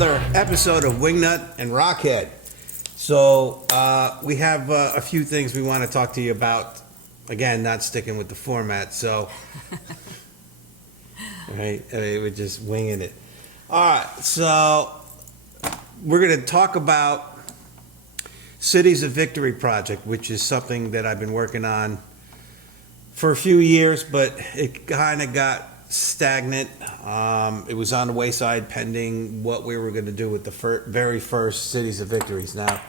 another episode of WingNut and RockHead. So we have a few things we want to talk to you about. Again, not sticking with the format, so right, we're just winging it. All right, so we're going to talk about Cities of Victory project, which is something that I've been working on for a few years, but it kind of got stagnant. It was on the wayside pending what we were going to do with the very first Cities of Victories. Now,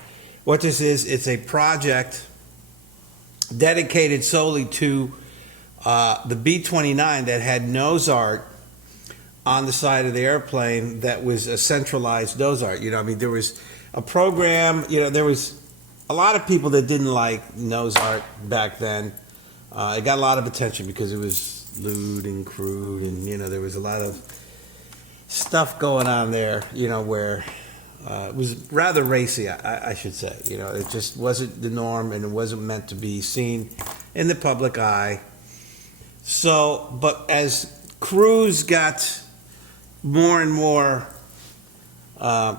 what this is, it's a project dedicated solely to the B-29 that had nose art on the side of the airplane that was a centralized nose art. You know, I mean, there was a program, you know, there was a lot of people that didn't like nose art back then. It got a lot of attention because it was lewd and crude, and you know there was a lot of stuff going on there, you know, where it was rather racy, I should say. You know, it just wasn't the norm, and it wasn't meant to be seen in the public eye. So, but as crews got more and more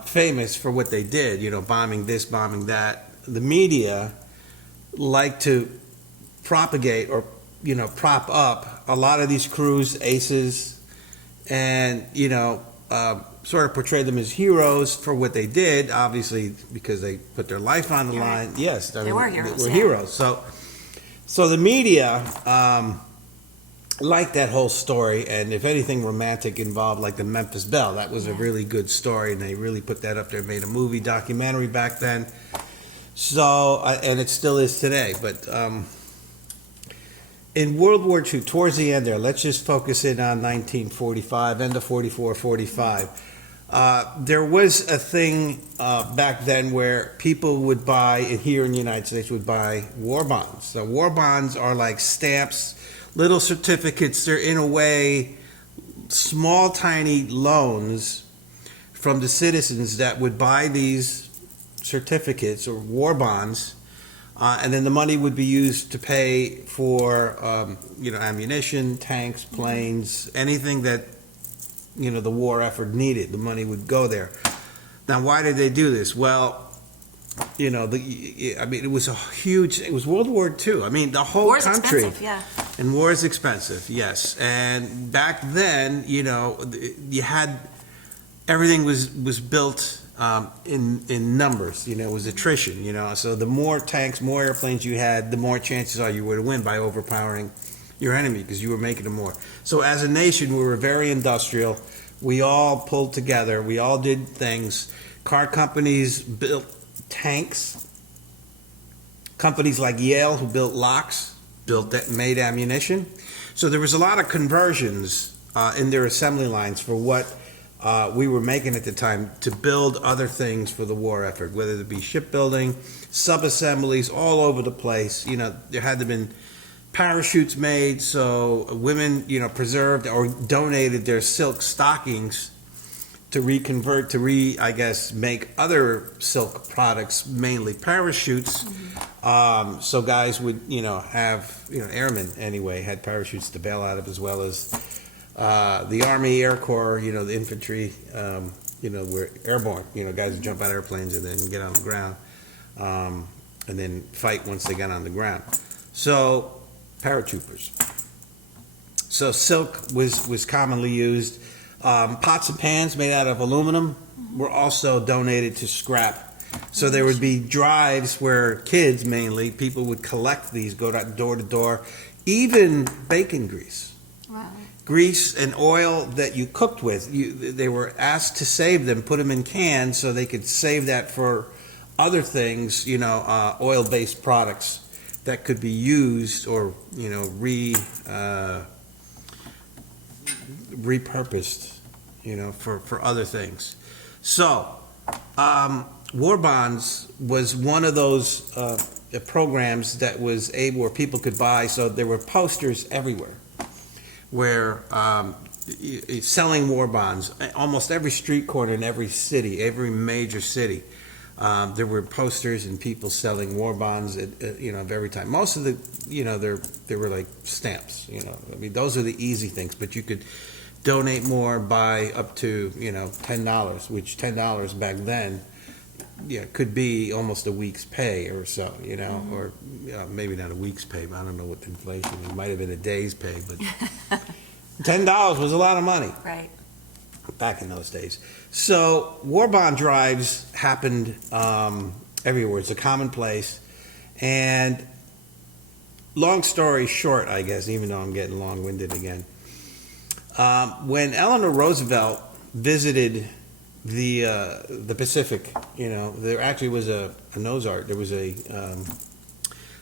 famous for what they did, you know, bombing this, bombing that, the media liked to propagate or, you know, prop up a lot of these crews, aces, and, you know, sort of portray them as heroes for what they did, obviously because they put their life on the line. Right. Yes, they were heroes. They were heroes. So the media liked that whole story, and if anything romantic involved, like the Memphis Belle, that was a really good story, and they really put that up there, made a movie, documentary back then. So, and it still is today, but in World War II, towards the end there, let's just focus in on 1945, end of 44, 45. There was a thing back then where people would buy, here in the United States, would buy war bonds. So war bonds are like stamps, little certificates. They're in a way small, tiny loans from the citizens that would buy these certificates or war bonds. And then the money would be used to pay for, you know, ammunition, tanks, planes, anything that, you know, the war effort needed. The money would go there. Now, why did they do this? Well, you know, I mean, it was World War II. I mean, the whole War's country. Expensive, yeah. And war is expensive, yes. And back then, you know, you had, everything was built in numbers, you know, it was attrition, you know, so the more tanks, more airplanes you had, the more chances are you were to win by overpowering your enemy because you were making them more. So as a nation, we were very industrial. We all pulled together. We all did things. Car companies built tanks. Companies like Yale, who built locks, made ammunition. So there was a lot of conversions in their assembly lines for what we were making at the time to build other things for the war effort, whether it be shipbuilding, sub-assemblies all over the place. You know, there had to have been parachutes made, so women, you know, preserved or donated their silk stockings to I guess, make other silk products, mainly parachutes. Mm-hmm. So guys would, you know, have, you know, airmen anyway, had parachutes to bail out of, as well as the Army Air Corps, you know, the infantry, you know, were airborne, you know, guys would jump out of airplanes and then get on the ground, and then fight once they got on the ground. So, paratroopers. So silk was commonly used. Pots and pans made out of aluminum were also donated to scrap. So there would be drives where kids, mainly, people would collect these, go door to door, even bacon grease. Wow. Grease and oil that you cooked with. They were asked to save them, put them in cans so they could save that for other things, you know, oil-based products that could be used or, you know, repurposed, you know, for other things. So, war bonds was one of those programs that was able, where people could buy. So there were posters everywhere where selling war bonds. Almost every street corner in every city, every major city, there were posters and people selling war bonds at, you know, of every time. Most of the, you know, they were like stamps, you know. I mean, those are the easy things, but you could donate more by up to, $10, which $10 back then, could be almost a week's pay or so, or maybe not a week's pay, but I don't know what the inflation, it might have been a day's pay, but $10 was a lot of money. Right. Back in those days. So war bond drives happened everywhere. It's a commonplace. And long story short, I guess, even though I'm getting long-winded again, when Eleanor Roosevelt visited the Pacific, there actually was a nose art. There was a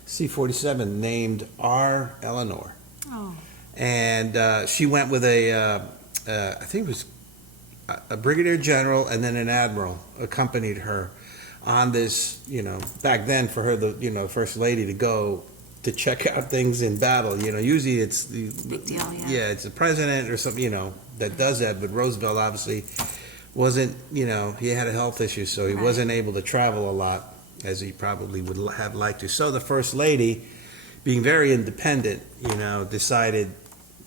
C-47 named R. Eleanor. Oh. And she went with I think it was a brigadier general and then an admiral accompanied her on this, back then for her, the first lady to go to check out things in battle. Usually it's the big deal, yeah, it's the president or something, that does that. But Roosevelt obviously wasn't, he had a health issue, so he wasn't able to travel a lot as he probably would have liked to. So the first lady, being very independent, decided,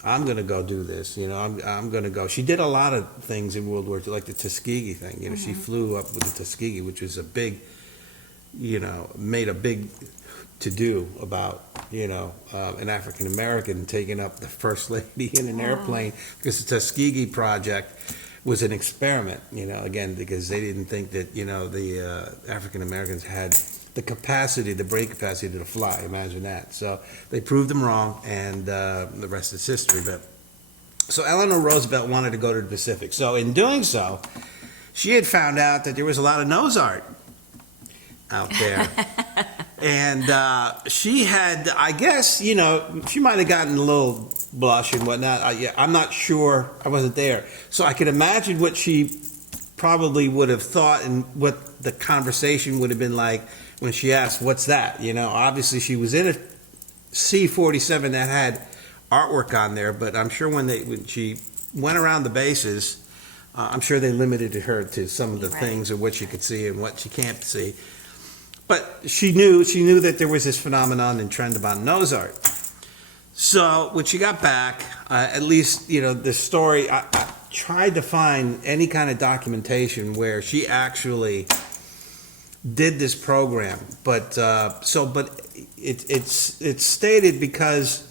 I'm going to go do this, I'm going to go. She did a lot of things in World War II, like the Tuskegee thing. She flew up with the Tuskegee, which was a big, made a big to-do about, an African-American taking up the first lady in an airplane, because the Tuskegee project was an experiment, again, because they didn't think that, the African-Americans had the capacity, the brain capacity to fly. Imagine that. So they proved them wrong, and the rest is history. But so Eleanor Roosevelt wanted to go to the Pacific. So in doing so, she had found out that there was a lot of nose art out there. And she had, I guess, she might have gotten a little blush and whatnot. I'm not sure. I wasn't there. So I could imagine what she probably would have thought and what the conversation would have been like when she asked, what's that? Obviously she was in a C-47 that had artwork on there, but I'm sure when she went around the bases, I'm sure they limited her to some of the things of what she could see and what she can't see. But she knew that there was this phenomenon and trend about nose art. So when she got back, at least, the story, I tried to find any kind of documentation where she actually did this program, but it's stated because,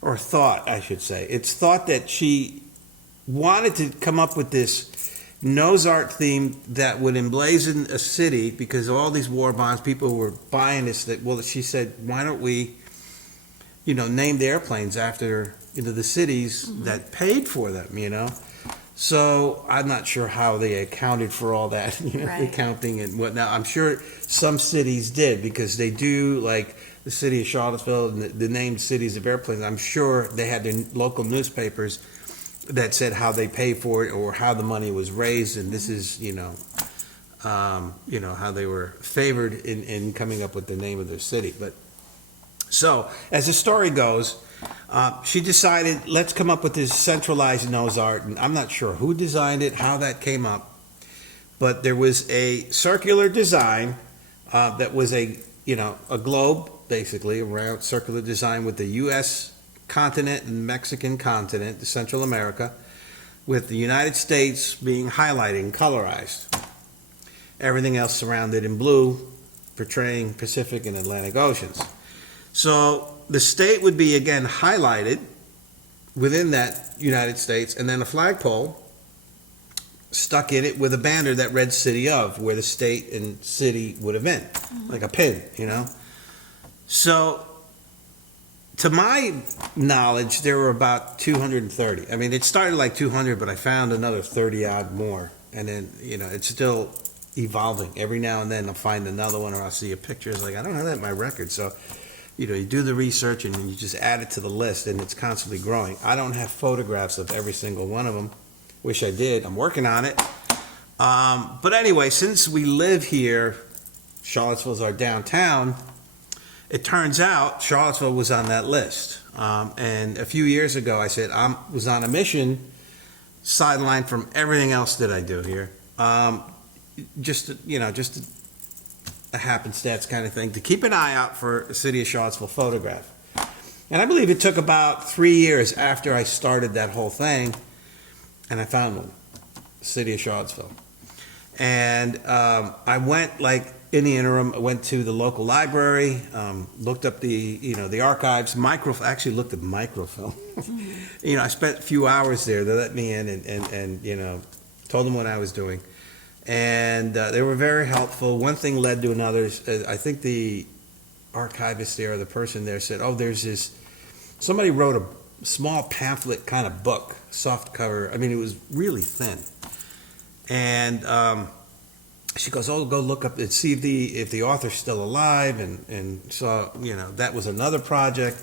or thought, I should say, it's thought that she wanted to come up with this nose art theme that would emblazon a city, because of all these war bonds, people were buying this. Well, she said, why don't we, name the airplanes after the cities that paid for them, So I'm not sure how they accounted for all that, the counting and whatnot. I'm sure some cities did, because they do, like the city of Charlottesville and the named cities of airplanes. I'm sure they had their local newspapers that said how they paid for it or how the money was raised, and this is, how they were favored in coming up with the name of their city. But so, as the story goes, she decided, let's come up with this centralized nose art, and I'm not sure who designed it, how that came up, but there was a circular design that was a globe, basically, a round circular design with the U.S. continent and Mexican continent, Central America, with the United States being highlighted and colorized. Everything else surrounded in blue, portraying Pacific and Atlantic Oceans. So the state would be again highlighted within that United States, and then a flagpole stuck in it with a banner that read City of, where the state and city would have been, like a pin, So, to my knowledge, there were about 230. I mean, it started like 200, but I found another 30 odd more. And then, it's still evolving. Every now and then I'll find another one, or I'll see a picture. It's like, I don't have that in my record. So, you do the research and you just add it to the list, and it's constantly growing. I don't have photographs of every single one of them. Wish I did. I'm working on it. But anyway, since we live here, Charlottesville's our downtown, it turns out Charlottesville was on that list. And a few years ago, I said I was on a mission, sidelined from everything else that I do here. Just a happenstance kind of thing, to keep an eye out for a City of Charlottesville photograph. And I believe it took about 3 years after I started that whole thing and I found one, City of Charlottesville. And I went, like, in the interim, I went to the local library, looked up the archives, actually looked at microfilm. I spent a few hours there. They let me in and told them what I was doing. And they were very helpful. One thing led to another. I think the archivist there, or the person there, said, oh, somebody wrote a small pamphlet kind of book, soft cover. I mean, it was really thin. And she goes, oh, go look up and see if the author's still alive. And so, that was another project.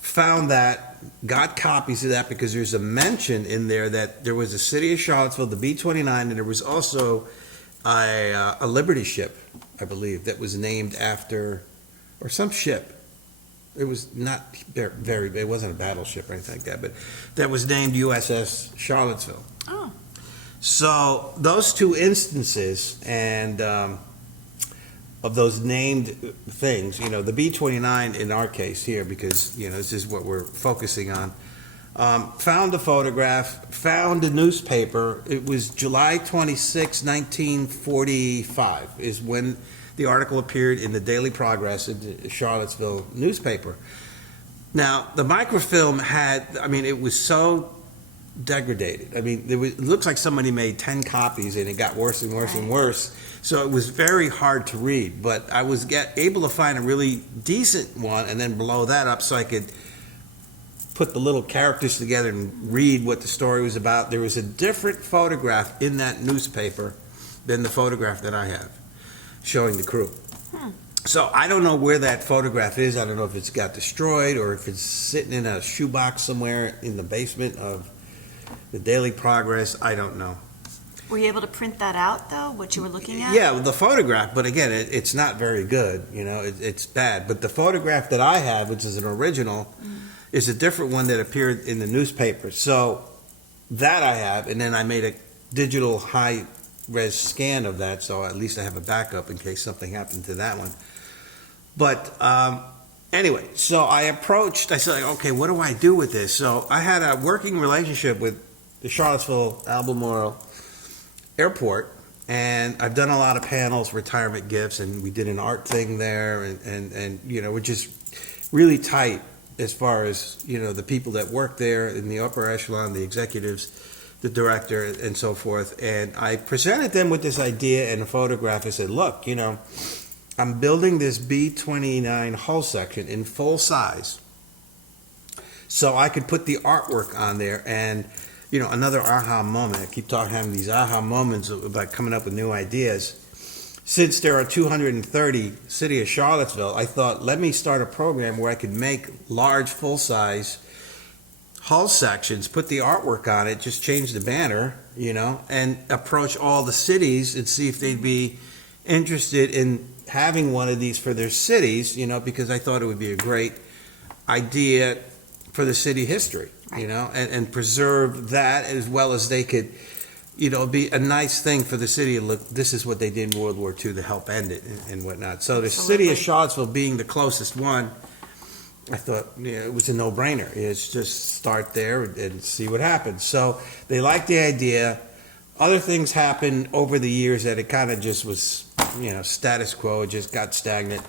Found that, got copies of that, because there's a mention in there that there was a City of Charlottesville, the B-29, and there was also a Liberty ship, I believe, that was named after, or some ship. It was not it wasn't a battleship or anything like that, but that was named USS Charlottesville. Oh. So those two instances and of those named things, the B-29 in our case here, because this is what we're focusing on. Found a photograph, found a newspaper. It was July 26, 1945, is when the article appeared in the Daily Progress, in the Charlottesville newspaper. Now, the microfilm it was so degraded. It looks like somebody made 10 copies and it got worse and worse and worse. So it was very hard to read, but I was able to find a really decent one and then blow that up so I could put the little characters together and read what the story was about. There was a different photograph in that newspaper than the photograph that I have showing the crew. So I don't know where that photograph is. I don't know if it's got destroyed or if it's sitting in a shoebox somewhere in the basement of the Daily Progress. I don't know. Were you able to print that out, though, what you were looking at? Yeah, the photograph, but again, it's not very good. It's bad. But the photograph that I have, which is an original, is a different one that appeared in the newspaper. So that I have, and then I made a digital high-res scan of that, so at least I have a backup in case something happened to that one. But anyway, so I said, okay, what do I do with this? So I had a working relationship with the Charlottesville Albemarle Airport, and I've done a lot of panels, retirement gifts, and we did an art thing there, and we're just really tight as far as, the people that work there in the upper echelon, the executives, the director, and so forth. And I presented them with this idea and a photograph. I said, look, I'm building this B-29 hull section in full size so I could put the artwork on there. And another aha moment. I keep having these aha moments about coming up with new ideas. Since there are 230 City of Charlottesville, I thought, let me start a program where I could make large, full-size hull sections, put the artwork on it, just change the banner, and approach all the cities and see if they'd be interested in having one of these for their cities, because I thought it would be a great idea for the city history. Right. And preserve that as well as they could, be a nice thing for the city to look. This is what they did in World War II to help end it and whatnot. So the City of Charlottesville being the closest one, I thought it was a no-brainer. It's just start there and see what happens. So they liked the idea. Other things happened over the years that it kind of just was, status quo. It just got stagnant.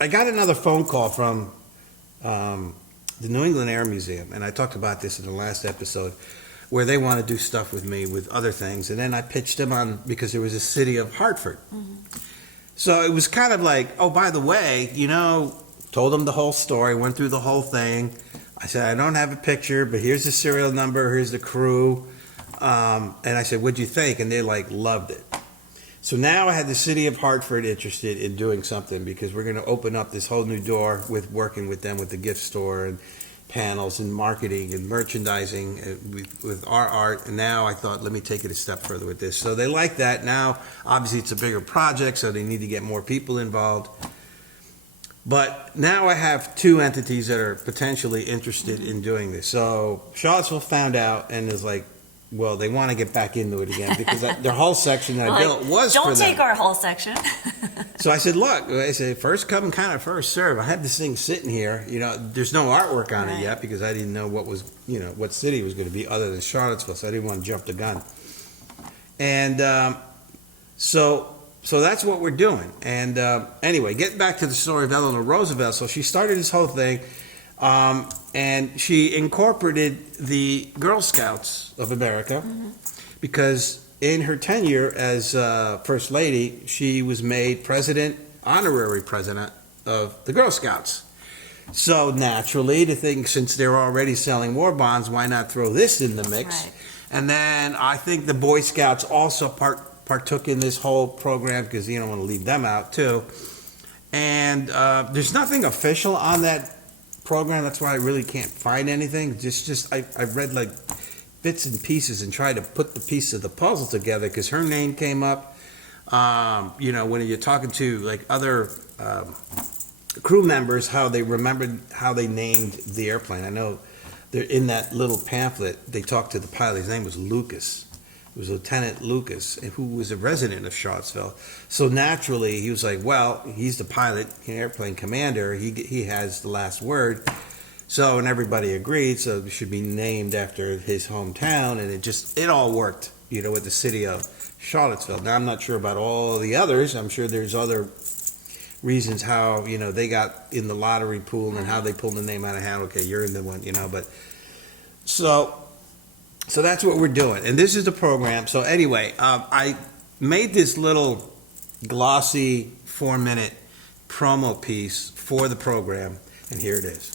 I got another phone call from the New England Air Museum, and I talked about this in the last episode, where they want to do stuff with me with other things. And then I pitched them on, because there was a City of Hartford. Mm-hmm. So it was kind of like, oh, by the way, told them the whole story, went through the whole thing. I said, I don't have a picture, but here's the serial number, here's the crew. And I said, what'd you think? And they loved it. So now I had the City of Hartford interested in doing something, because we're going to open up this whole new door with working with them with the gift store and panels and marketing and merchandising with our art. And now I thought, let me take it a step further with this. So they like that. Now, obviously, it's a bigger project, so they need to get more people involved. But now I have two entities that are potentially interested in doing this. So Charlottesville found out and is like, well, they want to get back into it again, because their whole section that I built was for them. Don't take our whole section. So I said, look, I said, first come, kind of first serve. I had this thing sitting here. There's no artwork on it yet because I didn't know what city it was going to be other than Charlottesville, so I didn't want to jump the gun. And so that's what we're doing. And anyway, getting back to the story of Eleanor Roosevelt. So she started this whole thing, and she incorporated the Girl Scouts of America because in her tenure as First Lady, she was made honorary president of the Girl Scouts. So naturally, to think since they're already selling war bonds, why not throw this in the mix? Right. And then I think the Boy Scouts also partook in this whole program because you don't want to leave them out too. And there's nothing official on that program. That's why I really can't find anything. I've read like bits and pieces and tried to put the piece of the puzzle together because her name came up. When you're talking to like other crew members, how they remembered how they named the airplane. I know they're in that little pamphlet. They talked to the pilot. His name was Lucas. It was Lieutenant Lucas, who was a resident of Charlottesville. So naturally, he was like, well, he's the pilot, airplane commander. He has the last word. So, and everybody agreed, so it should be named after his hometown, and it all worked, with the city of Charlottesville. Now, I'm not sure about all the others. I'm sure there's other reasons how, they got in the lottery pool and how they pulled the name out of hat. Okay, you're in the one, but so that's what we're doing. And this is the program. So anyway, I made this little glossy 4-minute promo piece for the program, and here it is.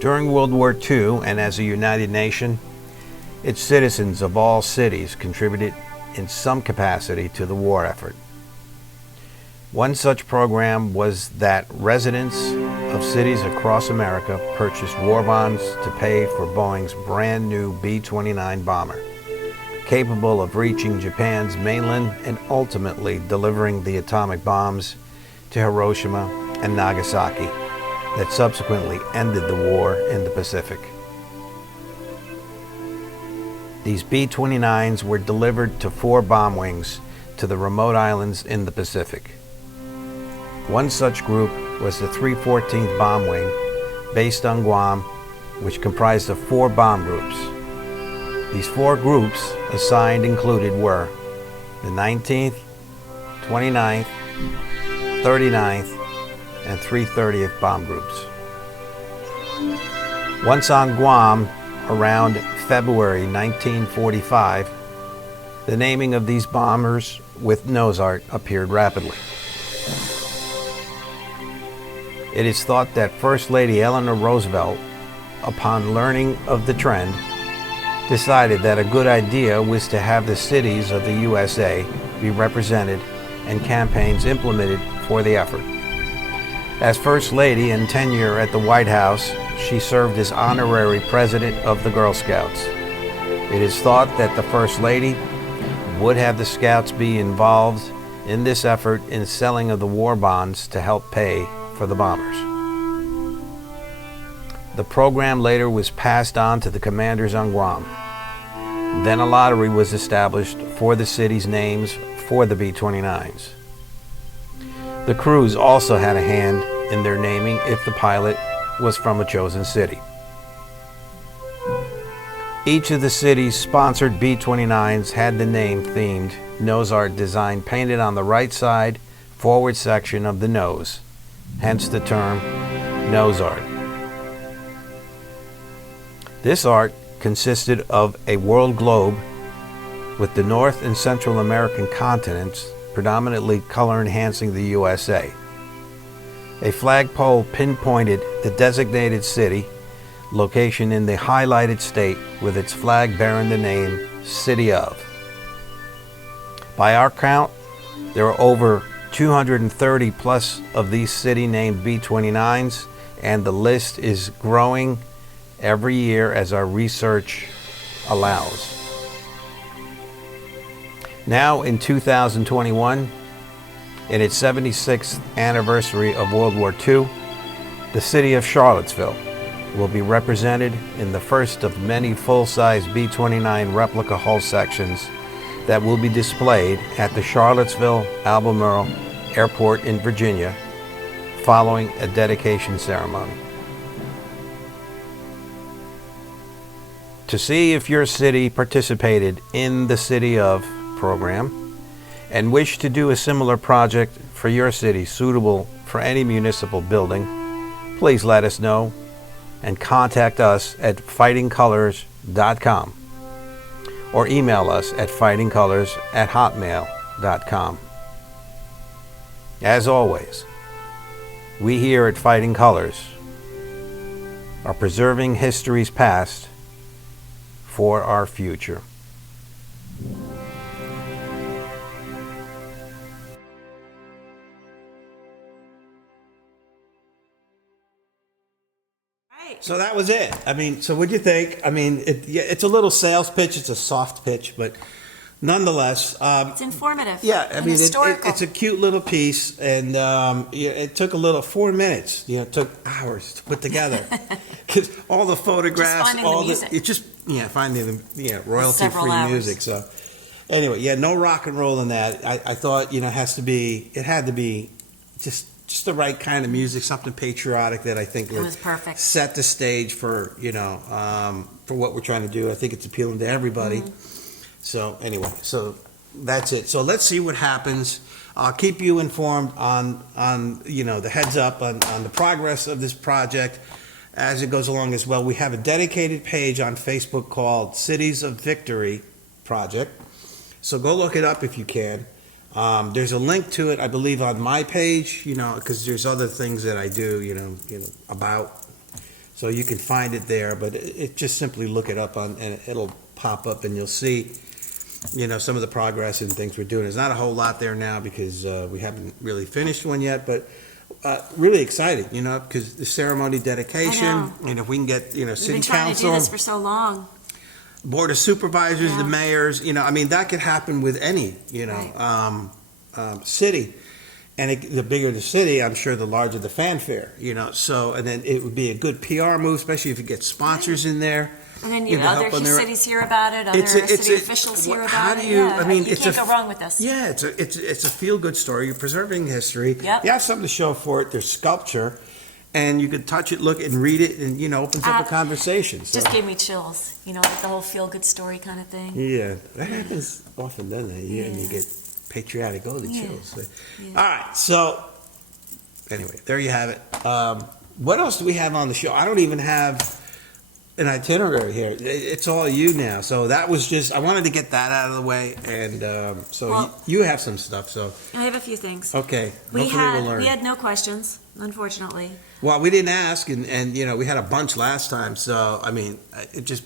During World War II, and as a united nation, its citizens of all cities contributed in some capacity to the war effort. One such program was that residents of cities across America purchased war bonds to pay for Boeing's brand new B-29 bomber, capable of reaching Japan's mainland and ultimately delivering the atomic bombs to Hiroshima and Nagasaki that subsequently ended the war in the Pacific. These B-29s were delivered to 4 bomb wings to the remote islands in the Pacific. One such group was the 314th Bomb Wing, based on Guam, which comprised of 4 bomb groups. These 4 groups assigned included were the 19th, 29th, 39th, and 330th bomb groups. Once on Guam, around February 1945, the naming of these bombers with nose art appeared rapidly. It is thought that First Lady Eleanor Roosevelt, upon learning of the trend, decided that a good idea was to have the cities of the USA be represented and campaigns implemented for the effort. As First Lady in tenure at the White House, she served as honorary president of the Girl Scouts. It is thought that the First Lady would have the Scouts be involved in this effort in selling of the war bonds to help pay for the bombers. The program later was passed on to the commanders on Guam. Then a lottery was established for the cities' names for the B-29s. The crews also had a hand in their naming if the pilot was from a chosen city. Each of the cities' sponsored B-29s had the name-themed nose art design painted on the right side forward section of the nose, hence the term nose art. This art consisted of a world globe with the North and Central American continents predominantly color enhancing the USA. A flagpole pinpointed the designated city, location in the highlighted state with its flag bearing the name City of. By our count, there are over 230 plus of these city-named B-29s, and the list is growing every year as our research allows. Now in 2021, in its 76th anniversary of World War II, the city of Charlottesville will be represented in the first of many full-size B-29 replica hull sections that will be displayed at the Charlottesville-Albemarle Airport in Virginia following a dedication ceremony. To see if your city participated in the City of program and wish to do a similar project for your city suitable for any municipal building, please let us know and contact us at fightingcolors.com or email us at fightingcolors@hotmail.com. As always, we here at Fighting Colors are preserving history's past for our future. So that was it. I mean, so what'd you think? I mean, it's a little sales pitch. It's a soft pitch, but nonetheless, It's informative. yeah. I and mean, historical. it's a cute little piece, and it took a little 4 minutes. It took hours to put together because all the photographs, finding the all music. it's just finding the royalty-free Several hours. music. So anyway, no rock and roll in that. I thought it had to be just the right kind of music, something patriotic that I think It was perfect. set the stage for for what we're trying to do. I think it's appealing to everybody. So anyway, so that's it. So let's see what happens. I'll keep you informed on the heads up on the progress of this project as it goes along as well. We have a dedicated page on Facebook called Cities of Victory Project. So go look it up if you can. There's a link to it, I believe, on my page, because there's other things that I do, about. So you can find it there, but it just simply look it up and it'll pop up and you'll see, some of the progress and things we're doing. There's not a whole lot there now because we haven't really finished one yet, but really excited, because the ceremony dedication, and if we can get, We've city been trying to do council, this for so long. board of supervisors, the Yeah. mayors, that could happen with any, city. And the bigger the city, I'm sure the larger the fanfare, so, and then it would be a good PR move, especially if you get sponsors in there. And then You know, other help on their- cities hear about it, other It's a- it's city a- officials what- hear how about do it. you- Yeah, I mean, you it's can't a- go wrong with this. Yeah, it's a feel-good story. You're preserving history. Yep. You have something to show for it. There's sculpture, and you can touch it, look, and read it, and opens up a conversation. So. Just gave me chills, like the whole feel-good story kind of thing. Yeah, that happens often, doesn't it? And you Yeah. get patriotic, the Yeah. chills. Yeah. All right, so anyway, there you have it. What else do we have on the show? I don't even have an itinerary here. It's all you now. So that was just, I wanted to get that out of the way. And so Well- you have some stuff. So, I have a few things. okay. We Hopefully we'll learn. had no questions, unfortunately. Well, we didn't ask, and we had a bunch last time. So, I mean, it just,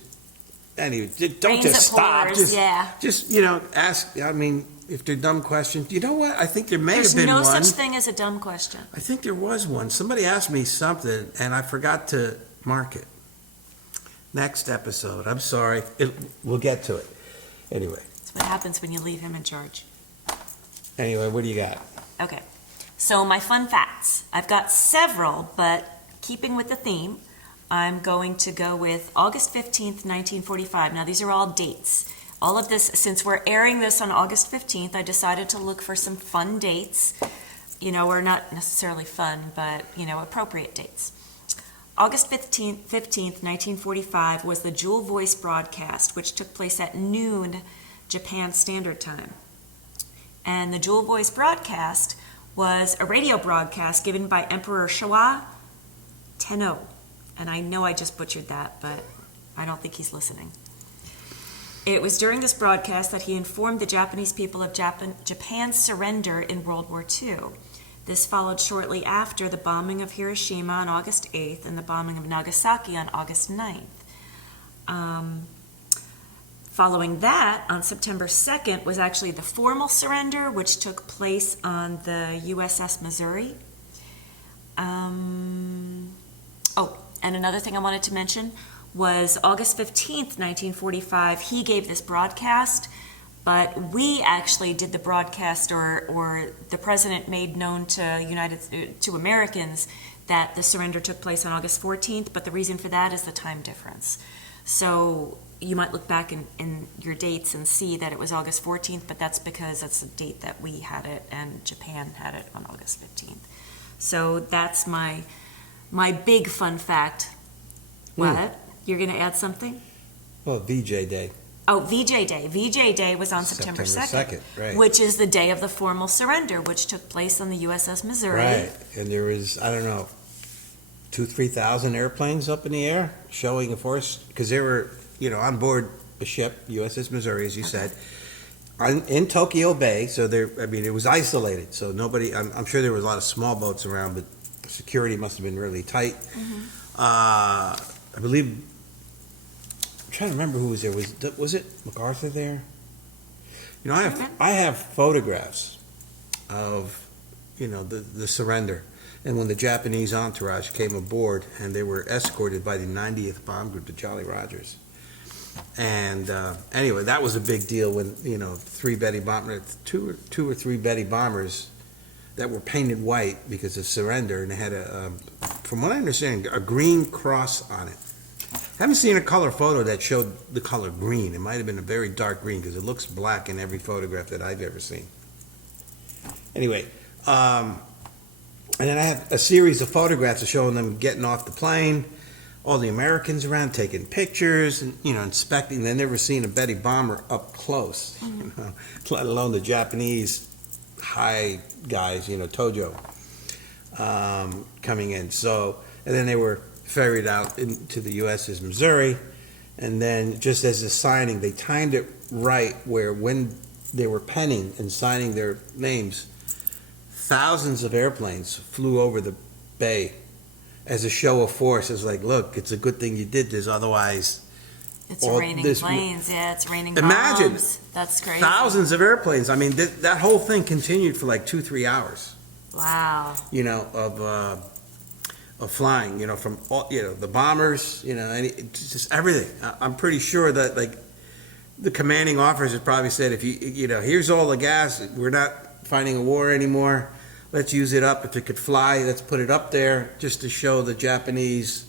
anyway, don't Rains just it stop. pours, yeah. Just, ask. I mean, if they're dumb questions, you know what? I think there may There's have been no one. such thing as a dumb question. I think there was one. Somebody asked me something, and I forgot to mark it. Next episode. I'm sorry. We'll get to it. Anyway, That's what happens when you leave him in charge. what do you got? Okay, so my fun facts. I've got several, but keeping with the theme, I'm going to go with August 15th, 1945. Now, these are all dates. All of this, since we're airing this on August 15th, I decided to look for some fun dates, or not necessarily fun, but, appropriate dates. August 15th, 1945 was the Jewel Voice broadcast, which took place at noon Japan Standard Time. And the Jewel Voice broadcast was a radio broadcast given by Emperor Showa Tenno. And I know I just butchered that, but I don't think he's listening. It was during this broadcast that he informed the Japanese people of Japan's surrender in World War II. This followed shortly after the bombing of Hiroshima on August 8th and the bombing of Nagasaki on August 9th. Following that, on September 2nd, was actually the formal surrender, which took place on the USS Missouri. And another thing I wanted to mention was August 15th, 1945, he gave this broadcast But we actually did the broadcast, or the president made known to Americans that the surrender took place on August 14th, but the reason for that is the time difference. So you might look back in your dates and see that it was August 14th, but that's because that's the date that we had it and Japan had it on August 15th. So that's my big fun fact. What? You're going to add something? Well, VJ Day. Oh, VJ Day. VJ Day was on September 2nd, right. which is the day of the formal surrender, which took place on the USS Missouri. Right, and there was, I don't know, 2,000-3,000 airplanes up in the air showing a force, because they were, on board a ship, USS Missouri, as you said, in Tokyo Bay. So it was isolated. So nobody, I'm sure there was a lot of small boats around, but security must have been really tight. I believe, I'm trying to remember who was there. Was it MacArthur there? I have photographs of, the surrender. And when the Japanese entourage came aboard, and they were escorted by the 90th Bomb Group, the Jolly Rogers. And anyway, that was a big deal when, two or three Betty bombers that were painted white because of surrender, and they had from what I understand, a green cross on it. I haven't seen a color photo that showed the color green. It might have been a very dark green because it looks black in every photograph that I've ever seen. Anyway, and then I had a series of photographs of showing them getting off the plane, all the Americans around taking pictures and, inspecting. They never seen a Betty bomber up close, let alone the Japanese high guys, Tojo, coming in. So, and then they were ferried out into the USS Missouri. And then just as the signing, they timed it right where when they were penning and signing their names, thousands of airplanes flew over the bay as a show of force. It's like, look, it's a good thing you did this, otherwise... It's raining planes, it's raining bombs. Imagine, that's crazy. Thousands of airplanes. I mean, that whole thing continued for like 2-3 hours. Wow. Of flying, from all, the bombers, just everything. I'm pretty sure that, like, the commanding officers probably said, if here's all the gas, we're not fighting a war anymore. Let's use it up. If it could fly, let's put it up there just to show the Japanese,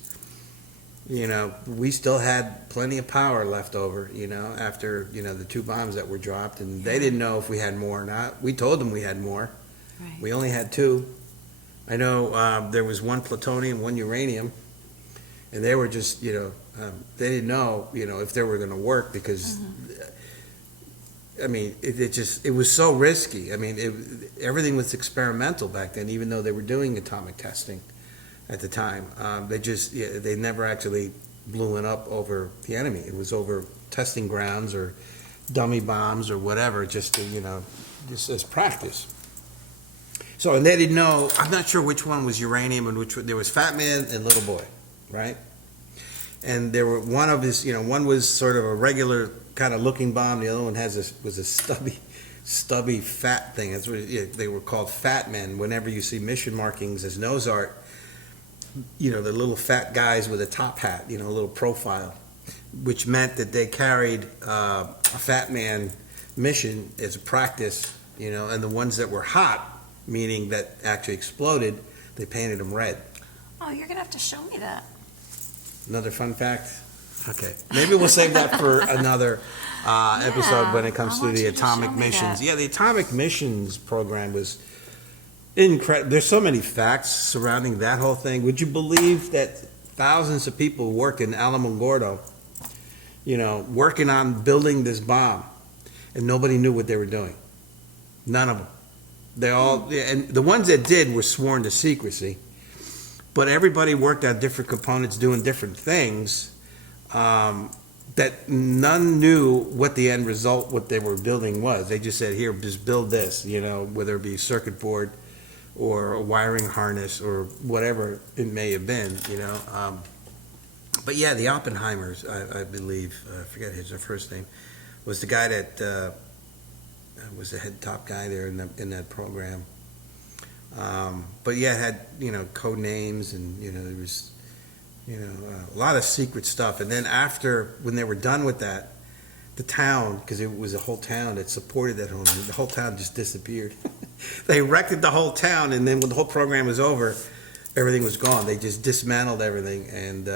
we still had plenty of power left over, after, the 2 bombs that were dropped. And they didn't know if we had more or not. We told them we had more. Right. We only had 2. I know there was 1 plutonium, 1 uranium. And they were just, they didn't know, if they were going to work because... I mean, it was so risky. I mean, everything was experimental back then, even though they were doing atomic testing at the time. They never actually blew it up over the enemy. It was over testing grounds or dummy bombs or whatever, just to, just as practice. So, and they didn't know, I'm not sure which one was uranium and there was Fat Man and Little Boy, right? And there were, one was sort of a regular kind of looking bomb. The other one was a stubby fat thing. That's what they were called Fat Men. Whenever you see mission markings as nose art, the little fat guys with a top hat, a little profile, which meant that they carried a Fat Man mission as a practice, and the ones that were hot, meaning that actually exploded, they painted them red. Oh, you're gonna have to show me that. Another fun fact? Okay. Maybe we'll save that for another episode when it comes to the atomic missions. Yeah, the atomic missions program was incredible. There's so many facts surrounding that whole thing. Would you believe that thousands of people work in Alamogordo, working on building this bomb, and nobody knew what they were doing? None of them. They all, and the ones that did were sworn to secrecy. But everybody worked on different components doing different things that none knew what the end result, what they were building was. They just said, here, just build this, whether it be a circuit board or a wiring harness or whatever it may have been, But yeah, the Oppenheimers, I believe, I forget his first name, was the guy that was the head top guy there in that program. But yeah, it had, code names and, there was, a lot of secret stuff. And then when they were done with that, the town, because it was a whole town that supported that home, the whole town just disappeared. They erected the whole town, and then when the whole program was over, everything was gone. They just dismantled everything, and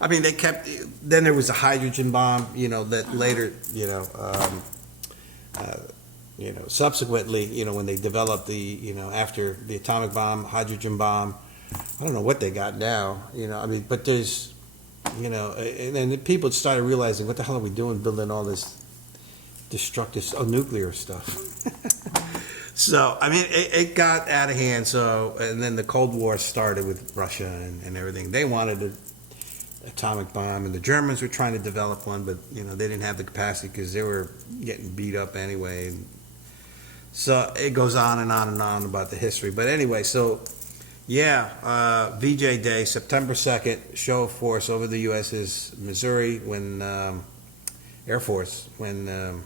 I mean, they kept. Then there was a hydrogen bomb, that later, subsequently, when they developed the, after the atomic bomb, hydrogen bomb. I don't know what they got now, I mean, but there's, and then the people started realizing, what the hell are we doing building all this destructive, nuclear stuff? So, I mean, it got out of hand, and then the Cold War started with Russia and everything. They wanted an atomic bomb, and the Germans were trying to develop one, but, they didn't have the capacity because they were getting beat up anyway. And so it goes on and on and on about the history. But anyway, so, yeah, VJ Day, September 2nd, show of force over the USS Missouri when, Air Force, when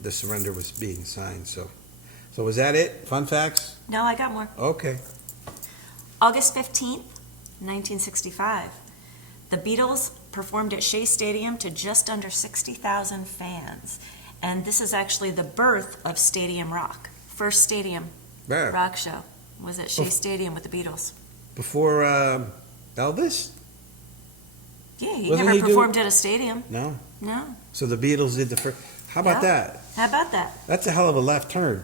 the surrender was being signed. So was that it? Fun facts? No, I got more. Okay. August 15th, 1965. The Beatles performed at Shea Stadium to just under 60,000 fans. And this is actually the birth of Stadium Rock. First stadium rock show was at Shea Stadium with the Beatles. Before Elvis? Yeah, he never performed at a stadium. No? No. So the Beatles did the first. How about that? How about that? That's a hell of a left turn.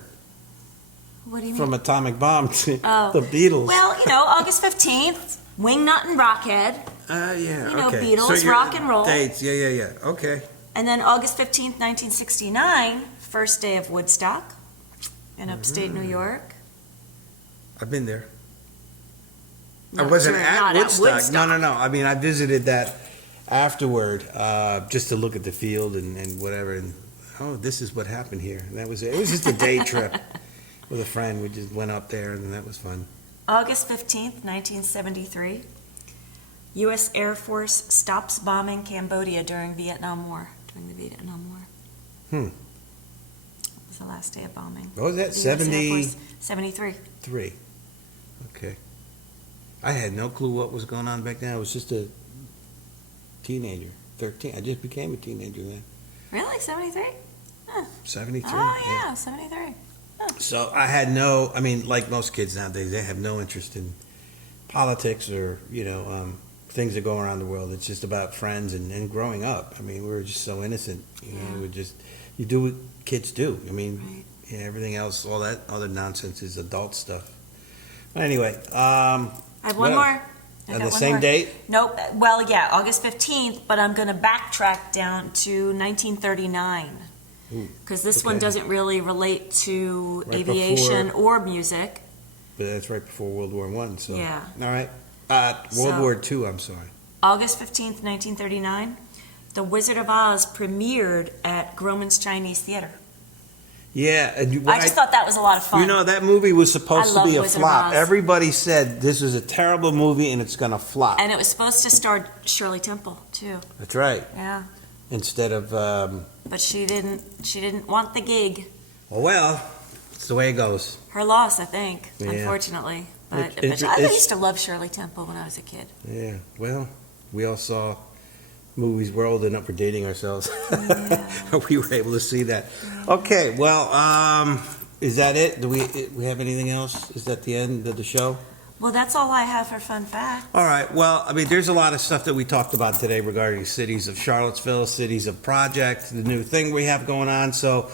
What do you mean? From Atomic Bomb to the Beatles. Well, August 15th, WingNut and RockHead. Yeah, okay. Beatles, so rock and roll. Dates, yeah. Okay. And then August 15th, 1969, first day of Woodstock in upstate New York. I've been there. No, I wasn't you're at not Woodstock. No. I mean, I visited that afterward, just to look at the field and whatever. And this is what happened here. And that was it. It was just a day trip with a friend. We just went up there, and that was fun. August 15th, 1973, U.S. Air Force stops bombing Cambodia during the Vietnam War. It was the last day of bombing. What was that? 73. 3. Okay. I had no clue what was going on back then. I was just a teenager, 13. I just became a teenager then. Really? 73? Huh. 73? Oh, yeah, 73. Oh. So I had like most kids nowadays, they have no interest in politics or, things that go around the world. It's just about friends and growing up. I mean, we were just so innocent. You do what kids do. I mean, everything else, all that other nonsense is adult stuff. But anyway. I have one more. On the same date? Nope. Well, yeah, August 15th, but I'm going to backtrack down to 1939. Because this one doesn't really relate to aviation or music. But that's right before World War I. So. Yeah. All right. World War II, I'm sorry. August 15th, 1939, The Wizard of Oz premiered at Grauman's Chinese Theater. Yeah. I just thought that was a lot of fun. That movie was supposed to be a Wizard flop. of Oz. Everybody said this is a terrible movie and it's going to flop. And it was supposed to star Shirley Temple, too. That's right. Yeah. Instead of... But she didn't want the gig. Well, it's the way it goes. Her loss, I think, Yeah. unfortunately. But It's- I used to love Shirley Temple when I was a kid. Yeah, well, we all saw movies. We're old enough, we're dating ourselves. Yeah. We were able to see that. Okay, well, is that it? Do we have anything else? Is that the end of the show? Well, that's all I have for fun facts. All right, well, I mean, there's a lot of stuff that we talked about today regarding cities of Charlottesville, cities of project, the new thing we have going on. So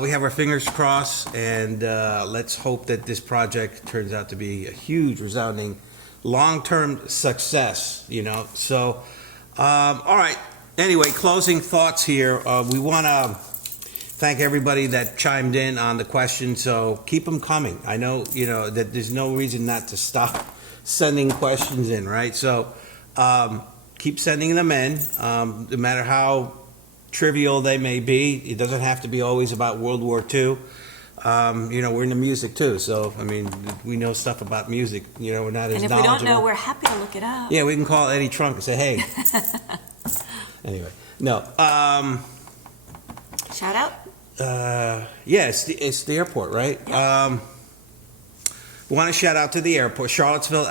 we have our fingers crossed, and let's hope that this project turns out to be a huge, resounding, long-term success, So, all right. Anyway, closing thoughts here. We want to thank everybody that chimed in on the questions, so keep them coming. I know, that there's no reason not to stop sending questions in, right? So keep sending them in, no matter how trivial they may be. It doesn't have to be always about World War II. We're into music too, so I mean, we know stuff about music. We're not as knowledgeable. And if we don't know, we're happy to look it up. Yeah, we can call Eddie Trunk and say, "Hey." Anyway, no. Shout out. Yeah, it's the airport, right? Yep. We want to shout out to the airport, Charlottesville,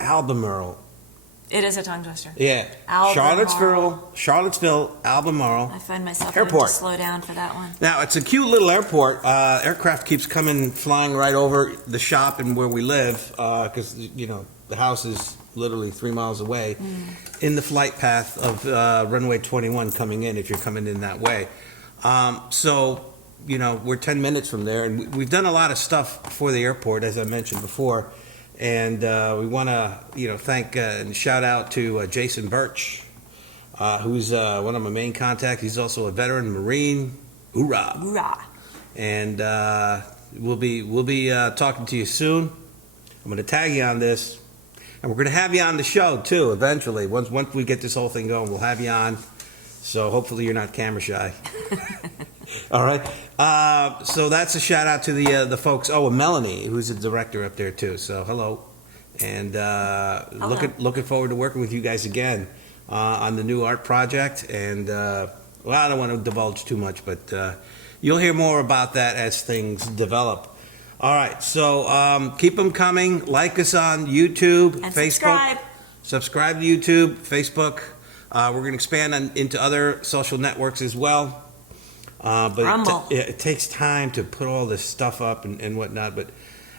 Albemarle. It is a tongue twister. Yeah. Charlottesville, Albemarle. I find myself having Airport. to slow down for that one. Now, it's a cute little airport. Aircraft keeps flying right over the shop and where we live, because, the house is literally 3 miles away in the flight path of runway 21 coming in, if you're coming in that way. So, we're 10 minutes from there, and we've done a lot of stuff for the airport, as I mentioned before. And we want to, thank and shout out to Jason Birch, who's one of my main contacts. He's also a veteran Marine. Hoorah! Hoorah! And we'll be talking to you soon. I'm going to tag you on this, and we're going to have you on the show too. Eventually, once we get this whole thing going, we'll have you on. So hopefully you're not camera shy. All right. So that's a shout out to the folks. Oh, and Melanie, who's the director up there too. So hello, and looking forward to working with you guys again on the new art project. And well, I don't want to divulge too much, but you'll hear more about that as things develop. All right. So keep them coming. Like us on YouTube, And Facebook. Subscribe to YouTube, Facebook. We're going to expand into other social networks as well. But it takes time to put all this stuff up and whatnot. But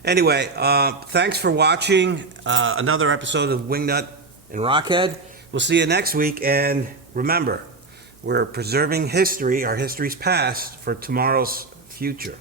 anyway, thanks for watching another episode of WingNut and RockHead. We'll see you next week. And remember, we're preserving history, our history's past, for tomorrow's future.